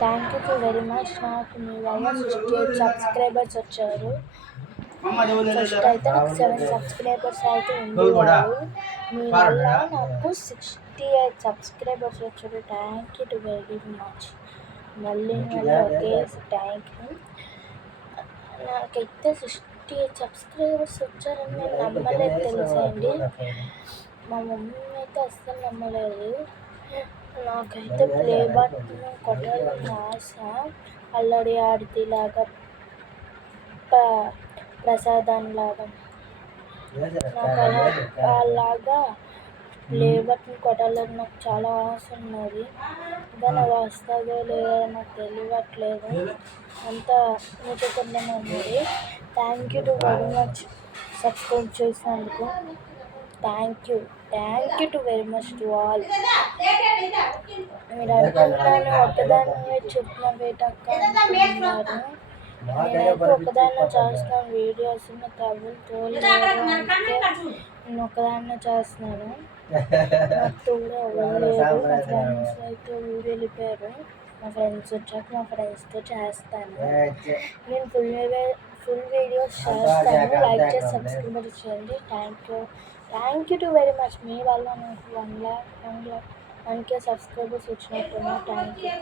Thank you very much. నాకు మీ వల్ల 68 subscribers వచ్చారు. ఫస్ట్ అయితే నాకు 7 సబ్స్క్రైబర్స్ అయితే ఉండేవారు. మీ వల్ల నాకు 68 సబ్స్క్రైబర్స్ వచ్చారు. Thank you very much. మళ్ళీ ఒకేసి థ్యాంక్ యూ. నాకైతే 68 సబ్స్క్రైబర్స్ వచ్చారని నేను నమ్మలేదు తెలుసండి. మా మమ్మీ అయితే అస్సలు నమ్మలేదు. నాకైతే ప్లే బటన్ కొట్టాలని ఆశ. అల్లరి ఆడితే లాగా ప్రసాదం లాగా నాకు అలాగా ప్లే బటన్ కొట్టాలని నాకు చాలా ఆశ ఉన్నది. కానీ అది వస్తుందో లేదో నాకు తెలియట్లేదు. అంతా మీ చేతుల్లోనే ఉన్నది. Thank you very much subscribe చేసినందుకు. Thank you very much to all. మీరు అనుకుంటాను ఒకదాన్ని చెప్పిన వేటక్క అంటున్నారు. నేనైతే ఒకదాన్ని చేస్తున్నాను వీడియోస్. నాకు ఎవరు తోలేరు. అందుకే నేను ఒకదాన్నే చేస్తున్నాను. నాకు తోడు ఎవరు లేరు. మా ఫ్రెండ్స్ అయితే ఊరు వెళ్ళిపోయారు. మా ఫ్రెండ్స్ వచ్చాక మా ఫ్రెండ్స్తో చేస్తాను. నేను ఫుల్ వీడియోస్ చేస్తాను. లైక్ చేసి సబ్స్క్రైబ్ చేయండి. Thank you very much. మీ వల్ల నాకు 1K సబ్స్క్రైబర్స్ వచ్చినట్టున్నా. Thank you.